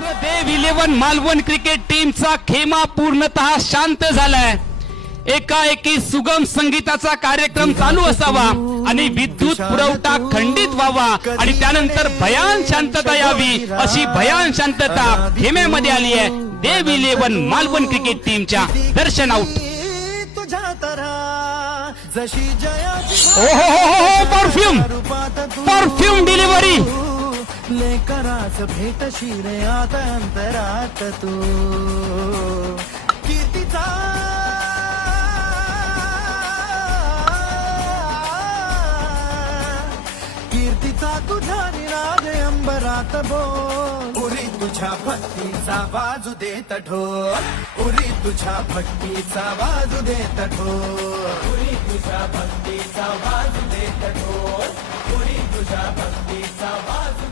देव 11 Malvan cricket टीमचा खेमा पूर्णतः शांत झालाय। एकाएकी सुगम संगीताचा कार्यक्रम चालू असावा आणि विद्युत पुरवठा खंडित व्हावा आणि त्यानंतर भयान शांतता यावी, अशी भयान शांतता खेम्यामध्ये आली आहे। देव 11 मालवण क्रिकेट टीमच्या दर्शन आउट। ओहो परफ्यूम परफ्यूम डिलिव्हरी लेकराच भेट शिरे आता अंतरात तू कीर्तीचा तुझा निनाद अंबरात बोल उरी तुझ्या भक्तीचा बाजू देत ढोल उरी तुझ्या भक्तीचा बाजू देत ढोल उरी तुझ्या भक्तीचा बाजू देत ढोल उरी तुझ्या भक्तीचा बाजू